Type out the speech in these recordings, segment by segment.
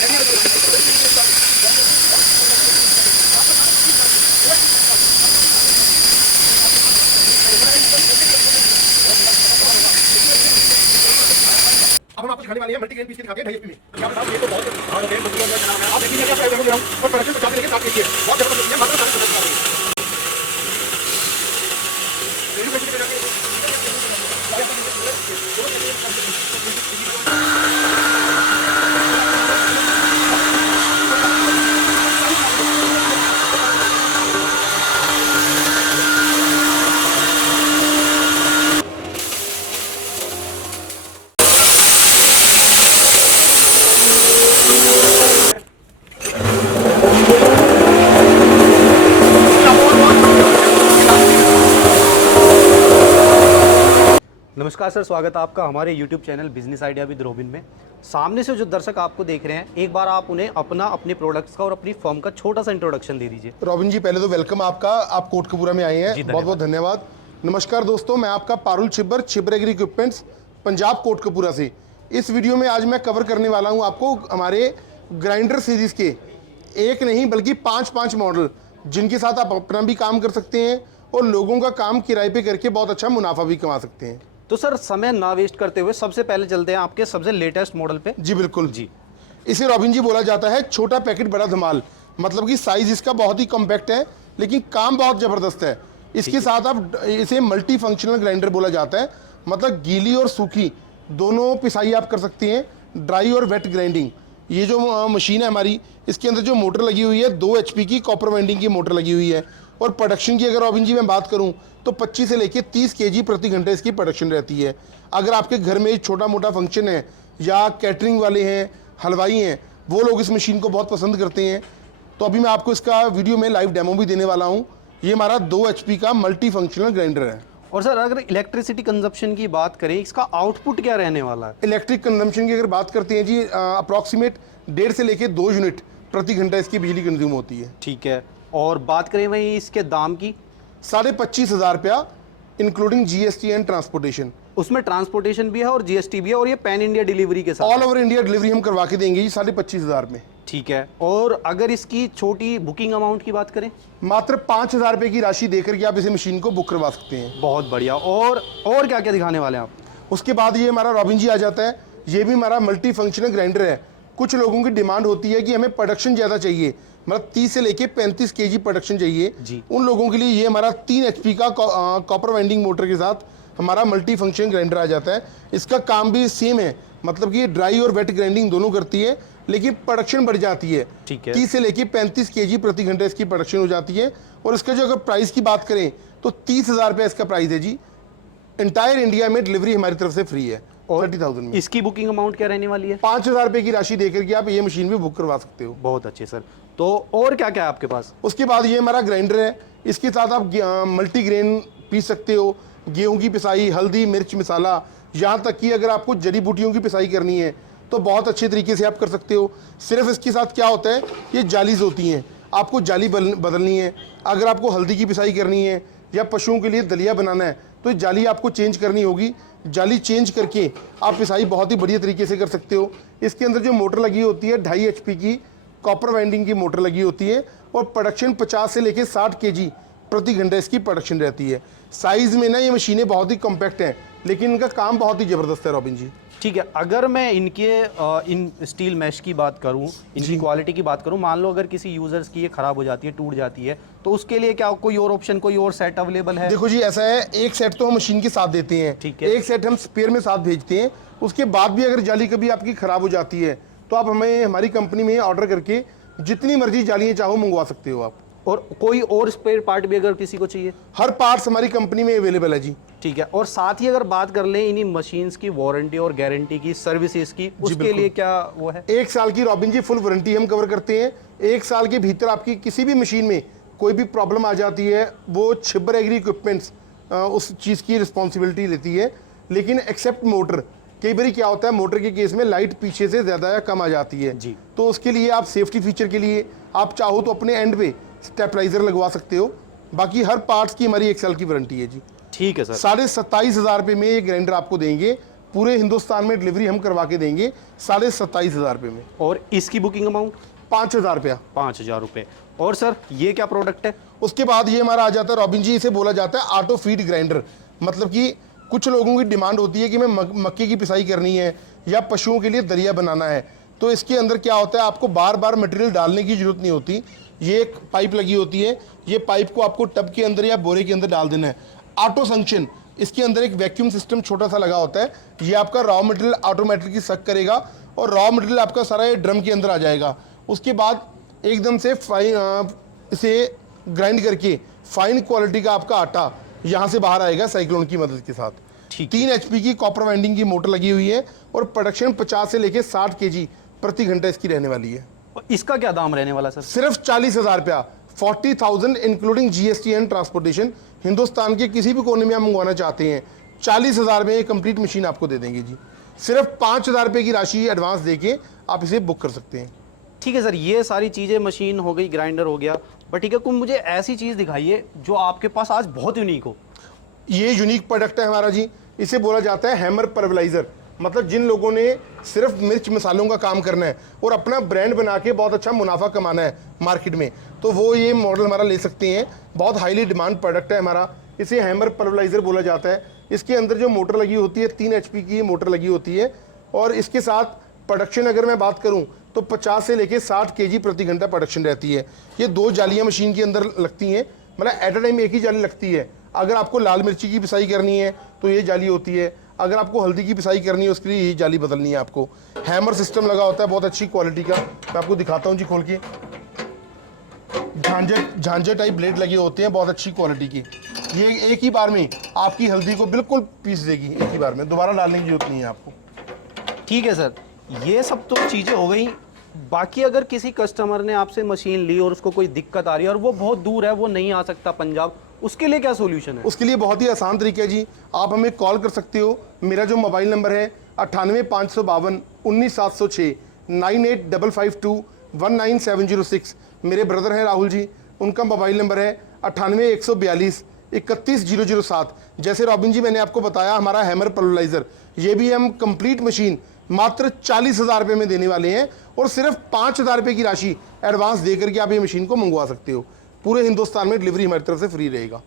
अब हम आपको दिखाने वाले हैं मल्टी ग्रेन पीस के दिखाते हैं 2.5 में। क्या आप ये तो बहुत हार्ड है, आप देखिए क्या प्राइस दे रहा हूं और प्रोडक्शन 50 लेके साथ देखिए बहुत जबरदस्त है, मात्र 40 रुपए का है। रेडी पैसे के जाके नमस्कार सर, स्वागत है आपका हमारे YouTube channel business idea with robin में। सामने से जो दर्शक आपको देख रहे हैं, एक बार आप उन्हें अपने प्रोडक्ट्स का और अपनी फर्म का छोटा सा इंट्रोडक्शन दे दीजिए। रोबिन जी, पहले तो वेलकम आपका, आप कोटकपुरा में आए हैं, बहुत बहुत धन्यवाद। नमस्कार दोस्तों, मैं आपका पारुल छिब्बर एग्री इक्विपमेंट्स, पंजाब कोटकपुरा से। इस वीडियो में आज मैं कवर करने वाला हूँ आपको हमारे ग्राइंडर सीरीज़ के एक नहीं बल्कि 5 मॉडल, जिनके साथ आप अपना भी काम कर सकते हैं और लोगों का काम किराए पे करके बहुत अच्छा मुनाफा भी कमा सकते हैं। तो सर, समय ना वेस्ट करते हुए सबसे पहले चलते हैं आपके सबसे लेटेस्ट मॉडल पे। जी बिल्कुल जी। इसे रोबिन जी बोला जाता है छोटा पैकेट बड़ा धमाल, मतलब कि साइज इसका बहुत ही कॉम्पैक्ट है लेकिन काम बहुत ज़बरदस्त है। इसके साथ आप इसे मल्टी फंक्शनल ग्राइंडर बोला जाता है, मतलब गीली और सूखी दोनों पिसाई आप कर सकते हैं, ड्राई और वेट ग्राइंडिंग। ये जो मशीन है हमारी, इसके अंदर जो मोटर लगी हुई है 2 HP की कॉपर वाइंडिंग की मोटर लगी हुई है। और प्रोडक्शन की अगर रोबिन जी मैं बात करूं तो 25 से लेके 30 kg प्रति घंटे इसकी प्रोडक्शन रहती है। अगर आपके घर में छोटा मोटा फंक्शन है या कैटरिंग वाले हैं, हलवाई हैं, वो लोग इस मशीन को बहुत पसंद करते हैं। तो अभी मैं आपको इसका वीडियो में लाइव डेमो भी देने वाला हूँ। ये हमारा 2 HP का मल्टी फंक्शनल ग्राइंडर है। और सर, अगर इलेक्ट्रिसिटी कंजप्शन की बात करें, इसका आउटपुट क्या रहने वाला है? इलेक्ट्रिक कंजम्पशन की अगर बात करते हैं जी, अप्रॉक्सीमेट 1.5 से लेके 2 यूनिट प्रति घंटा इसकी बिजली कंज्यूम होती है। ठीक है। और बात करें वहीं इसके दाम की, 25,500 रुपया इंक्लूडिंग GST एंड ट्रांसपोर्टेशन। उसमें ट्रांसपोर्टेशन भी है और GST भी है, और ये पैन इंडिया डिलीवरी के साथ ऑल ओवर इंडिया डिलीवरी हम करवा के देंगे जी 25,500 में। ठीक है। और अगर इसकी छोटी बुकिंग अमाउंट की बात करें, मात्र 5,000 रुपये की राशि देकर के आप इस मशीन को बुक करवा सकते हैं। बहुत बढ़िया। और क्या क्या दिखाने वाले हैं आप? उसके बाद ये हमारा रोबिन जी आ जाता है। ये भी हमारा मल्टी फंक्शनल ग्राइंडर है। कुछ लोगों की डिमांड होती है कि हमें प्रोडक्शन ज़्यादा चाहिए, मतलब 30 से लेके 35 kg प्रोडक्शन चाहिए जी। उन लोगों के लिए ये हमारा 3 HP का कॉपर वाइंडिंग मोटर के साथ हमारा मल्टी फंक्शन ग्राइंडर आ जाता है। इसका काम भी सेम है, मतलब कि ये ड्राई और वेट ग्राइंडिंग दोनों करती है, लेकिन प्रोडक्शन बढ़ जाती है। ठीक है। 30 से लेके 35 kg प्रति घंटे इसकी प्रोडक्शन हो जाती है। और इसका जो अगर प्राइस की बात करें तो 30,000 रुपये इसका प्राइस है जी। इंटायर इंडिया में डिलीवरी हमारी तरफ से फ्री है। और 30,000 में इसकी बुकिंग अमाउंट क्या रहने वाली है? 5,000 रुपये की राशि देकर के आप ये मशीन भी बुक करवा सकते हो। बहुत अच्छे सर। तो और क्या क्या है आपके पास? उसके बाद ये हमारा ग्राइंडर है। इसके साथ आप मल्टी ग्रेन पीस सकते हो, गेहूं की पिसाई, हल्दी, मिर्च, मसाला, यहाँ तक कि अगर आपको जड़ी बूटियों की पिसाई करनी है तो बहुत अच्छे तरीके से आप कर सकते हो। सिर्फ इसके साथ क्या होता है, ये जालीज होती हैं, आपको जाली बदलनी है। अगर आपको हल्दी की पिसाई करनी है या पशुओं के लिए दलिया बनाना है तो जाली आपको चेंज करनी होगी। जाली चेंज करके आप पिसाई बहुत ही बढ़िया तरीके से कर सकते हो। इसके अंदर जो मोटर लगी होती है 2.5 HP की कॉपर वाइंडिंग की मोटर लगी होती है और प्रोडक्शन 50 से लेके 60 kg प्रति घंटा इसकी प्रोडक्शन रहती है। साइज़ में ना ये मशीनें बहुत ही कॉम्पैक्ट हैं, लेकिन इनका काम बहुत ही ज़बरदस्त है रोबिन जी। ठीक है। अगर मैं इन स्टील मैश की बात करूं, इनकी क्वालिटी की बात करूं, मान लो अगर किसी यूजर्स की ये खराब हो जाती है, टूट जाती है, तो उसके लिए क्या कोई और ऑप्शन, कोई और सेट अवेलेबल है? देखो जी, ऐसा है, एक सेट तो हम मशीन के साथ देते हैं, ठीक है। एक सेट हम स्पेयर में साथ भेजते हैं। उसके बाद भी अगर जाली कभी आपकी खराब हो जाती है तो आप हमें हमारी कंपनी में ऑर्डर करके जितनी मर्जी जालियाँ चाहो मंगवा सकते हो आप। और कोई और स्पेयर पार्ट भी अगर किसी को चाहिए? हर पार्ट्स हमारी कंपनी में अवेलेबल है जी। ठीक है। और साथ ही अगर बात कर लें इन्हीं मशीन्स की वारंटी और गारंटी की, सर्विसेज की, उसके लिए क्या वो है? 1 साल की रोबिन जी फुल वारंटी हम कवर करते हैं। 1 साल के भीतर आपकी किसी भी मशीन में कोई भी प्रॉब्लम आ जाती है, वो छिब्बर एग्री इक्विपमेंट्स उस चीज़ की रिस्पॉन्सिबिलिटी लेती है। लेकिन एक्सेप्ट मोटर, कई बार क्या होता है, मोटर के केस में लाइट पीछे से ज़्यादा या कम आ जाती है जी, तो उसके लिए आप सेफ्टी फीचर के लिए आप चाहो तो अपने एंड पे स्टेबलाइजर लगवा सकते हो। बाकी हर पार्ट्स की हमारी 1 साल की वारंटी है जी। ठीक है सर। 27,500 रुपये में ये ग्राइंडर आपको देंगे पूरे हिंदुस्तान में डिलीवरी हम करवा के देंगे 27,500 रुपये में। और इसकी बुकिंग अमाउंट 5,000 रुपया। 5,000 रुपये। और सर ये क्या प्रोडक्ट है? उसके बाद ये हमारा आ जाता है रॉबिन जी, इसे बोला जाता है ऑटो फीड ग्राइंडर। मतलब कि कुछ लोगों की डिमांड होती है कि मैं मक्के की पिसाई करनी है या पशुओं के लिए दरिया बनाना है, तो इसके अंदर क्या होता है, आपको बार बार मटेरियल डालने की जरूरत नहीं होती। ये एक पाइप लगी होती है, ये पाइप को आपको टब के अंदर या बोरे के अंदर डाल देना है। ऑटो संक्शन, इसके अंदर एक वैक्यूम सिस्टम छोटा सा लगा होता है, ये आपका रॉ मटेरियल ऑटोमेटिकली सक करेगा और रॉ मटेरियल आपका सारा ये ड्रम के अंदर आ जाएगा। उसके बाद एकदम से इसे ग्राइंड करके फाइन क्वालिटी का आपका आटा यहाँ से बाहर आएगा साइक्लोन की मदद के साथ। 3 HP की कॉपर वाइंडिंग की मोटर लगी हुई है और प्रोडक्शन 50 से लेके 60 kg प्रति घंटा इसकी रहने वाली है। और इसका क्या दाम रहने वाला सर? सिर्फ 40,000 रुपया, 40,000 including GST and transportation. Hindustan के किसी भी कोने में आप मंगवाना चाहते हैं 40,000 में ये कंप्लीट मशीन आपको दे देंगे जी। सिर्फ 5,000 रुपये की राशि एडवांस देके आप इसे बुक कर सकते हैं। ठीक है सर, ये सारी चीज़ें, मशीन हो गई, ग्राइंडर हो गया, बट ठीक है, कोई मुझे ऐसी चीज़ दिखाइए जो आपके पास आज बहुत यूनिक हो। ये यूनिक प्रोडक्ट है हमारा जी, इसे बोला जाता है हैमर परवलाइजर। मतलब जिन लोगों ने सिर्फ मिर्च मसालों का काम करना है और अपना ब्रांड बना के बहुत अच्छा मुनाफा कमाना है मार्केट में, तो वो ये मॉडल हमारा ले सकते हैं। बहुत हाईली डिमांड प्रोडक्ट है हमारा, इसे हैमर परवलाइजर बोला जाता है। इसके अंदर जो मोटर लगी होती है 3 HP की मोटर लगी होती है और इसके साथ प्रोडक्शन अगर मैं बात करूं तो 50 से लेके 60 kg प्रति घंटा प्रोडक्शन रहती है। ये 2 जालियां मशीन के अंदर लगती हैं, मतलब एट अ टाइम एक ही जाली लगती है। अगर आपको लाल मिर्ची की पिसाई करनी है तो ये जाली होती है, अगर आपको हल्दी की पिसाई करनी है उसके लिए यही जाली बदलनी है आपको। हैमर सिस्टम लगा होता है बहुत अच्छी क्वालिटी का, मैं आपको दिखाता हूँ जी खोल के। झांझे टाइप ब्लेड लगे होते हैं बहुत अच्छी क्वालिटी की। ये एक ही बार में आपकी हल्दी को बिल्कुल पीस देगी, एक ही बार में, दोबारा डालने की जरूरत नहीं है आपको। ठीक है सर, ये सब तो चीज़ें हो गई। बाकी अगर किसी कस्टमर ने आपसे मशीन ली और उसको कोई दिक्कत आ रही है और वो बहुत दूर है, वो नहीं आ सकता पंजाब, उसके लिए क्या सोल्यूशन है? उसके लिए बहुत ही आसान तरीका है जी, आप हमें कॉल कर सकते हो। मेरा जो मोबाइल नंबर है 98,552 19,706, 98,552 मेरे ब्रदर हैं राहुल जी, उनका मोबाइल नंबर है 98,142 31,007। जैसे रॉबिन जी मैंने आपको बताया हमारा हैमर परवलाइजर, ये भी हम कंप्लीट मशीन मात्र 40,000 रुपये में देने वाले हैं और सिर्फ 5,000 रुपये की राशि एडवांस दे करके आप ये मशीन को मंगवा सकते हो। पूरे हिंदुस्तान में डिलीवरी हमारी तरफ से फ्री रहेगा।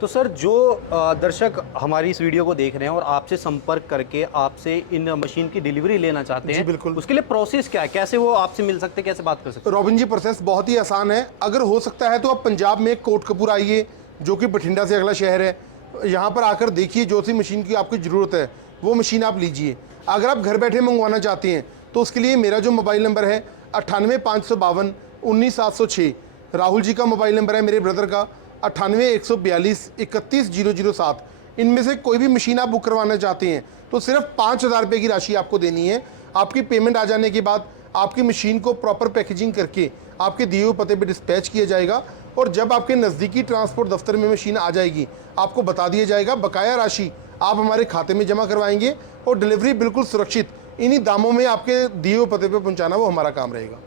तो सर, जो दर्शक हमारी इस वीडियो को देख रहे हैं और आपसे संपर्क करके आपसे इन मशीन की डिलीवरी लेना चाहते हैं, बिल्कुल, उसके लिए प्रोसेस क्या है, कैसे वो आपसे मिल सकते हैं, कैसे बात कर सकते हैं? रॉबिन जी प्रोसेस बहुत ही आसान है। अगर हो सकता है तो आप पंजाब में कोटकपूर आइए, जो कि बठिंडा से अगला शहर है। यहाँ पर आकर देखिए, जो सी मशीन की आपकी ज़रूरत है वो मशीन आप लीजिए। अगर आप घर बैठे मंगवाना चाहते हैं तो उसके लिए मेरा जो मोबाइल नंबर है 98,552 19,706, राहुल जी का मोबाइल नंबर है मेरे ब्रदर का 98,142 31,007। इनमें से कोई भी मशीन आप बुक करवाना चाहते हैं तो सिर्फ 5,000 रुपये की राशि आपको देनी है। आपकी पेमेंट आ जाने के बाद आपकी मशीन को प्रॉपर पैकेजिंग करके आपके दिए हुए पते पर डिस्पैच किया जाएगा और जब आपके नज़दीकी ट्रांसपोर्ट दफ्तर में मशीन आ जाएगी आपको बता दिया जाएगा। बकाया राशि आप हमारे खाते में जमा करवाएंगे और डिलीवरी बिल्कुल सुरक्षित इन्हीं दामों में आपके दिए हुए पते पर पहुंचाना वो हमारा काम रहेगा।